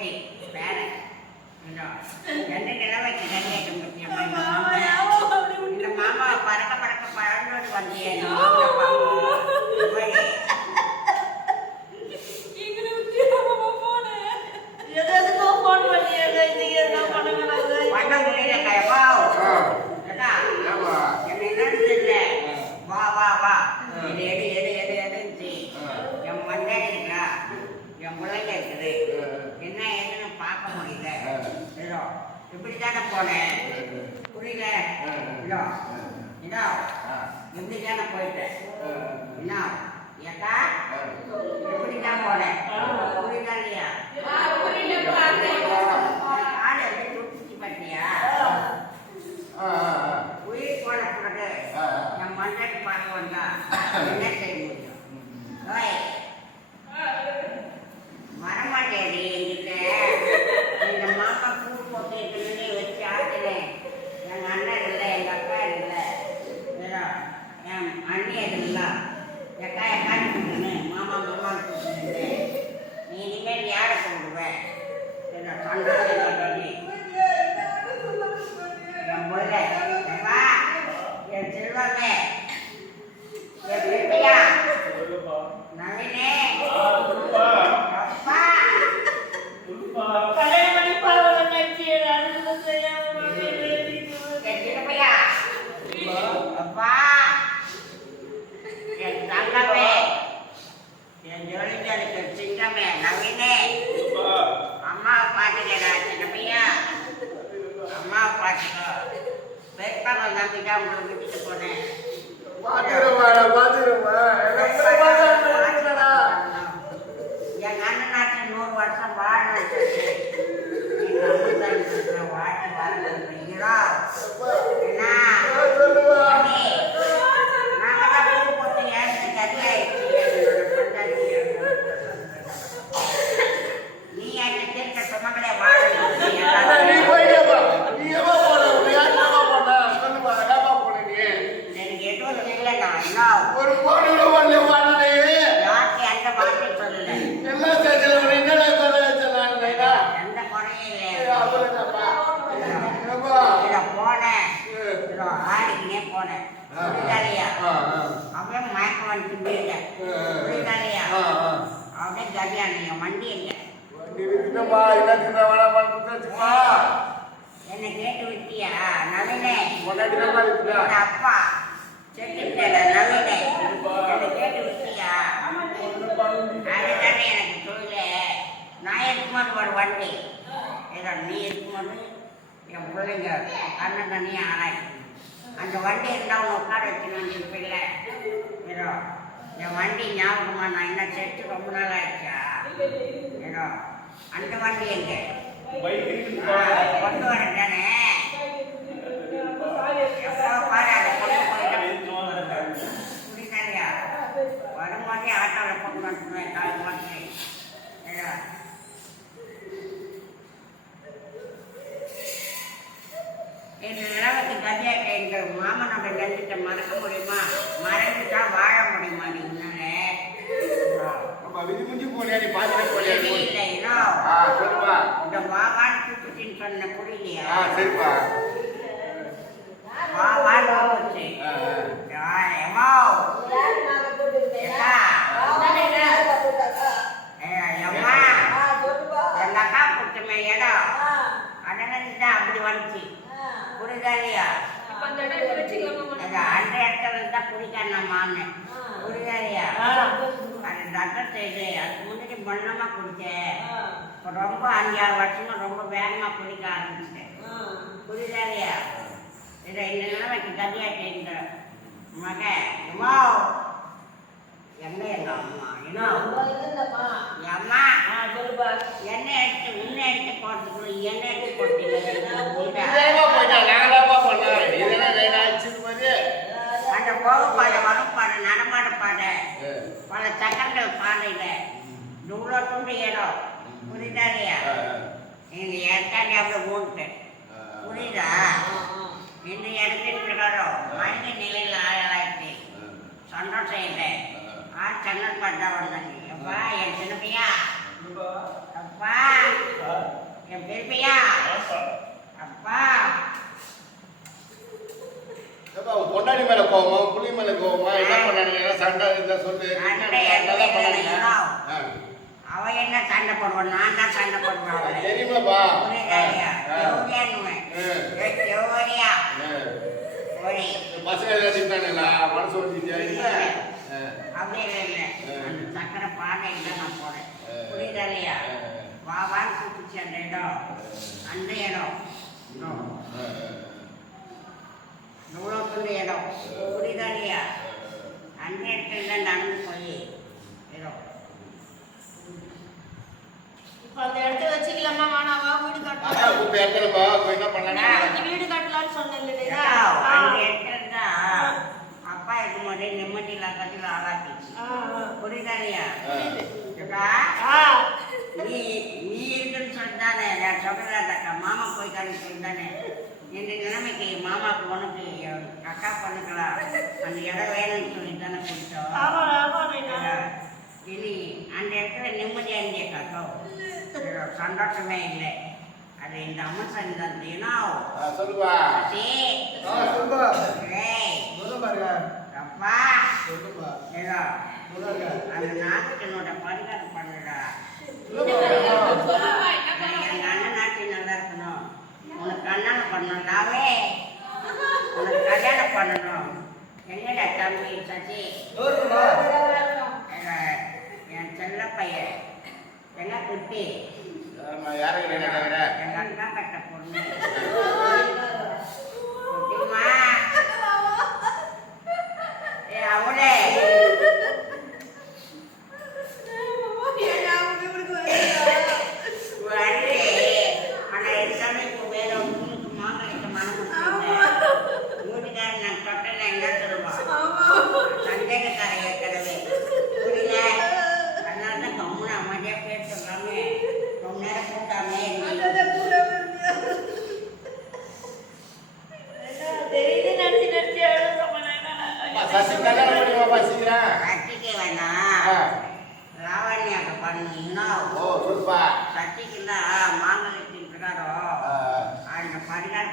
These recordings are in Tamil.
பேத்தி பேரன் எந்த நிலைமைக்கு கல்யாணம் பற்றியம்மா இந்த மாமா இந்த மாமா பறக்க பறக்க பறந்தோடு வந்தியே இந்த மாமா பாப்போம். போய் பண்ண முடியல கையப்பா ஏடா ஏம்மா? என்ன என்னன்னு தெரியல ஆ. வா வா வா ஆ. இது எடு எடு எடு எடுச்சு ஆ. என் மண்டாடி இருக்கா என் பிள்ளைங்க இருக்குது ஆ. என்ன ஏதுன்னு பார்க்க முடியல ஆ. இதோ இப்படி தானே போனேன் புரியல ஆ. இதோ இப்படி தானே போயிட்டேன். என்ன ஏக்கா தான் போனேன் புரியுதா இல்லையா காலை எப்படி ஆ, ஆ, உயிர் போன பிறகு. என் மண்டாடி பார்க்க வந்தா. என்ன செய்ய முடியும் ஓய் வரமாட்டேடி என்கிட்ட எங்க மாமா பூ போட்டு எடுத்துன்னு வச்சு ஆட்டினேன் எங்க அண்ணன் இல்லை எங்க அக்கா இல்லை ஏதோ என் அண்ணி அது இல்லை எக்கா எக்கா கூப்பிட்டுன்னு மாமா மாமா கூப்பிட்டு நீ இனிமேல் யாரை கூப்பிடுவேன் ஏதோ சண்டை நீ என் பிள்ளை எப்பா என் செல்வமே என் பிள்ளையா நவீனே அப்பா என் சின்னப்பையா அப்பா என் தங்கமே என் ஜோலி ஜோலிக்கு சிங்கமே நவீனே அம்மாவை பார்த்துக்கடா சின்னப்பையா அம்மாவை பார்த்துக்கோ பெருப்பாவை நம்பி தான் உங்களை விட்டுட்டு போனேன் பாத்துருமாடா, பாத்துருமா. எனக்கு கூட பாத்துருமா, இருக்குடா. என் அண்ணன் நாட்டில் நூறு வருஷம் வாழ வச்சிருக்கு எங்க அம்மன் இருக்கிற வாட்டி வாழ வைக்கிறோ என்ன ஆ, சொல்லுமா. அண்ணி, நாங்க தான் பூ போட்டு ஏற்றி கதியாயிடுச்சு என்னோட பொண்டாட்டி. நீ என்ன தீர்க்க சுமங்களே அண்ணா, நீ வாழ போயிட்டேப்பா. நீ எவ்வளோ போன? உன்னை யார் என்னப்பா பண்ணா? சொல்லுமா, என்னப்பா போன நீ? எனக்கு எதுவும் இல்லைண்ணா இன்னும் ஒரு போன வரல, வாடனே. யாருக்கு எந்த வார்த்தையும் சொல்லலை எல்லாம் சேர்த்துல உன்னை என்னடா பண்ண வச்சேன் நான், நைனா? எந்த குறையும் ஏய், இல்லை அப்புறம் என்னப்பா? ஏப்பா? இதை போனேன் ஏய். இதோ ஆடிக்கினே போனேன். ஆ. அப்படியே மயக்கம் வந்து போயிட்டேன். ஆ. அப்படியே கல்யாணம் என் வண்டி இல்லை. என்னை கேட்டு விட்டியா? நவீனே. அப்பா. செத்துட்டேன் நவீனே. என்னை கேட்டு விட்டியா? அதுதானே எனக்கு தொழில். நான் இருக்கும்போது ஒரு வண்டி. ஏதோ நீ இருக்கும்போது என் பிள்ளைங்க கண்ணன் தண்ணியும் ஆளாயிட்டு அந்த வண்டி இருந்தால் உன்னை உட்கார வச்சுன்னு இருப்பில்ல ஏதோ என் வண்டி ஞாபகமா நான் என்ன செத்து ரொம்ப நாள் ஆயிடுச்சா? ஏதோ அந்த வண்டி எங்க? கொண்டு வரேன் தானே? எப்போ பாரு அதை கொண்டு போயிட்டேன் புரியுதாலையா வரும்போதே ஆட்டோவில் கொண்டு வந்துடுவேன் கால் மாட்டி ஏதோ இந்த நிலவுக்கு கதியாட்ட எங்கள் மாமனோட நெஞ்சிட்ட மறக்க முடியுமா மறந்துட்டா வாழ முடியுமா நீ உன்னாலே அப்பா, விதி முடிஞ்சு போனியா, நீ பாத்துட்டு ஏதோ ஆ, சொல்லுப்பா. இந்த வாவான்னு கூப்பிட்டுன்னு சொன்ன புரியலையா? ஆ, சரிப்பா. அப்படி வந்துச்சு. புரியுதா இல்லையா அந்த அந்த இடத்துல மாமன் புரியுதா இல்லையா அது டாக்டர் செய்து அதுக்கு முன்னாடி மண்ணமா குடிச்சேன் இப்போ ரொம்ப அஞ்சாறு வருஷமா ரொம்ப வேகமா குடிக்க ஆரம்பிச்சிட்டேன். புரியுதா இல்லையா? இதை இந்த நிலைமைக்கு கதியாட்டேன்ற மக எம்மா பாதையில இவ்வளோ துண்டு இடம். புரியுதா இல்லையா இடத்தாண்டி அவ்வளோ மூட்டு ஆ. புரியுதா? இந்த இடத்தின் பிரகாரம் மனித நிலையில் ஆளாயிடுச்சு சந்தோஷம் இல்லை ஆ. சன்னல் பார்த்தா வந்தாங்க. எப்பா என் சின்னப்பையா அப்பா. என் பெருமையா? அப்பா. பொண்டாடி மேல கோவமா புளி மேல கோவமா என்ன பண்ணாங்க சண்டை இதை சொல்லு என்னதான் என்ன சண்டை போடுவான் நான் தான் சண்டை போடுவேன் தெரியுமாப்பா? பசங்க எல்லாம் திட்டானுங்களா மனசு வந்துச்சா இல்ல. ஆ. அப்படியே இல்லை. அந்த சக்கரை பானையில் தான் நான் போறேன். புரியுதா இல்லையா? வா வான்னு கூப்பிச்சு அந்த இடம். அந்த இடம். பெரிய இடம். புரியுதா இல்லையா அந்த இடத்துல தான் நடந்து போய் இடம். இப்ப அந்த இடத்த வச்சுக்கலாமா? வேணாவா வீடு கட்டலாம். என்ன நாளைக்கு வீடு கட்டலாம்னு சொன்னேன் இல்லையா? இடம், அந்த இடத்துல தான் அப்பா இருக்கும் போதே நிம்மதி இல்லாத ஆளாக்கிச்சு புரியுதா இல்லையா நீ நீ இருக்குன்னு சொல்லிதானே நான் மாமா போய்க்கான்னு சொல்லிதானே இந்த நிலைமைக்கு உனக்கு என் அக்கா பண்ணுக்கலாம் அந்த இடம் வேணும்னு சொல்லி தானே கொடுத்தோம் இனி அந்த இடத்துல நிம்மதியா இருந்தே காக்கோ? சந்தோஷமே இல்லை. அது இந்த அம்மன் தான் ஏன்னா ஆ, சொல்லுப்பா. சரி ஆ, சொல்லுப்பா. ஏய், சொல்ல பாருங்க. அப்பா சொல்லுங்க. அந்த நாட்டுக்கனோட பரிகாரம் பண்ணுடா சொல்லுப்பா எங்க அண்ணன் நாட்டு நல்லா இருக்கணும் உனக்கு கல்யாணம் பண்ணணும் நாவே உனக்கு கல்யாணம் பண்ணணும். எங்கடா தம்பி சசி என் செல்ல பையன். என்ன குட்டி? அக்கா கட்ட பொண்ணு குட்டிமா ஏ அவளே வரே ஆனா எல்லாமே இப்போ வேற ஒன்றுக்கு மாங்கலிக்க மனம் கொடுத்துருந்தேன் வீட்டுக்காரன் நான் தொட்டல என்ன சொல்லுவான் சந்தேகக்கார ஏற்கனவே புரியல அதனால தான் கம்முன்னு அமைதியா பேர் சொல்லாம ரொம்ப நேரம் கூட்டாமே தெரியுது நடிச்சு நடிச்சு எழுதுறோம் அப்பா, சசி கல்யாணம் பண்ணிவாப்பா சீக்கிரம் சட்டிக்கு வேணா ஆ. லாவண்யாக்கு பண்ணீங்கன்னா ஓ சொல்லுப்பா சட்டிக்கு தான் மாங்கலிக்கின் பிரகாரம் ஆ, அந்த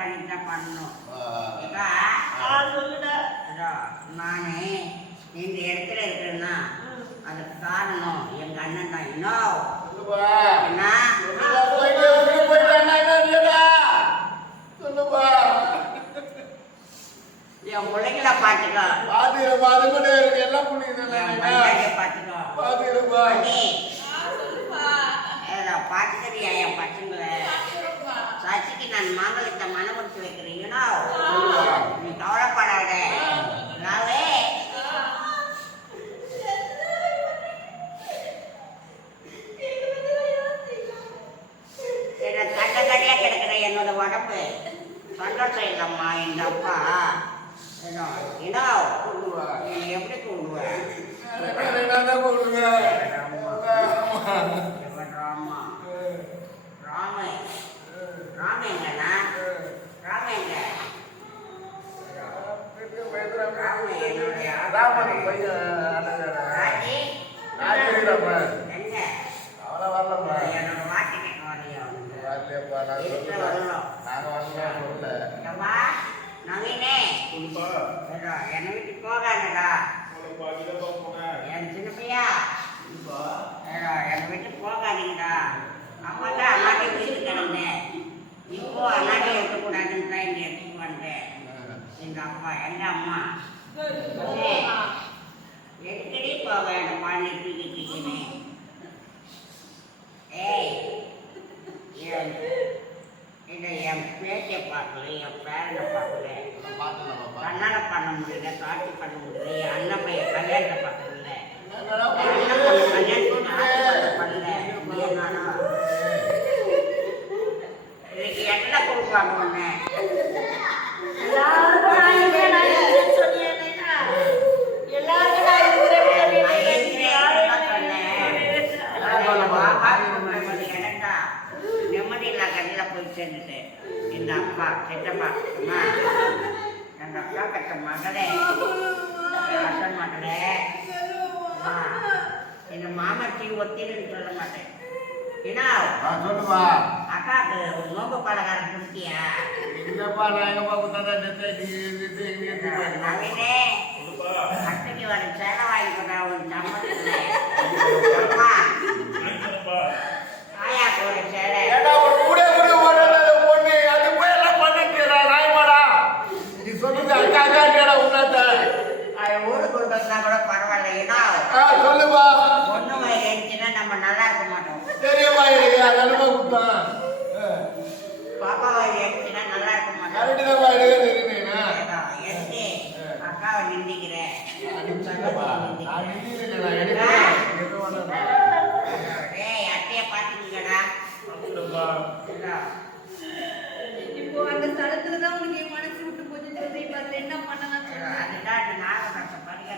பண்ணிட்டு தான் பண்ணணும் நானு இந்த இடத்துல இருக்கிறேன்னா அதுக்கு காரணம் எங்க அண்ணன் தான் இன்னும் என் பிள்ளைங்கள பார்த்துக்கோ. பாத்துக்கிறப்பா, அது கூட இருக்கு, எல்லாம்? பஞ்சாதியை பார்த்துக்கோ. பாத்துக்கிறப்பா. என் பசங்களை. சசிக்கு நான் மாங்கலத்தை வைக்கிறீங்கன்னா சொல்லுப்பா. நீ கவலைப்படாத நாவே என்ன கண்ட கடையா கிடக்குற என்னோட உடம்பு சந்தோஷம் இல்லம்மா எங்க அப்பா ஏதோ இதோ சொல்லுப்பா. நீ எப்படி கூடுவேன் நான் தான் கூப்பிடுவேன். ஆமா. இவன் ராமா ராம ராம எங்கண்ணா ராம எங்க ராம என்னுடைய ராமன் பையன் அண்ணன் ராஜி ராஜி இருக்கிறப்ப. எங்க அவனை வரலப்பா. என்னோட வாட்டி கேட்க வரலையா உனக்கு? வரலையேப்பா, நான் வீட்டுல சொல்லல. வரணும். நாங்க வரல, சொல்லல. நவீனே ஏதோ என்னை விட்டு போகாதடா என் சின்ன பையா ஏதோ என்னை விட்டு போகாதீங்கடா அப்பதான் அண்ணாடி வீட்டு கிடந்தேன் இப்போ அண்ணாடி இருக்கக்கூடாதுன்னு தான் இங்கே எடுத்துட்டு வந்தேன் எங்க அப்பா எங்க அம்மா எதுக்கடி போக இந்த குழந்தை தூக்கிக்கிட்டீங்க ஏய் என் இதை என் பேட்டியை பார்க்கல என் பேரனை பார்க்கல. கண்ணாட பண்ண முடியல காட்சி பண்ண முடியல என் அண்ணன் பையன் கல்யாணத்தை அம்மா என்ன மாமா டீ ஒத்தின்னு சொல்ல மாட்டேன். என்ன சொல்லுவா அக்காக்கு ஒரு நோக்கு பலகாரம் கொடுத்தியா? இல்லப்பா நான் எங்கப்பா கொடுத்தா அத்தைக்கு வர சேலை வாங்கி கொடுறா உன் சம்மத்தில் அக்காவை நிந்திக்கிறேன். ஏய் அட்டைய பாத்துக்கீங்கடா இப்போ அந்த தளத்துல தான் உனக்கு மனசு விட்டு போச்சு சொல்லி இப்ப அதுல என்ன பண்ணலாம் சொல்றேன் அதுதான் நாகப்பட்டினம் படிக்க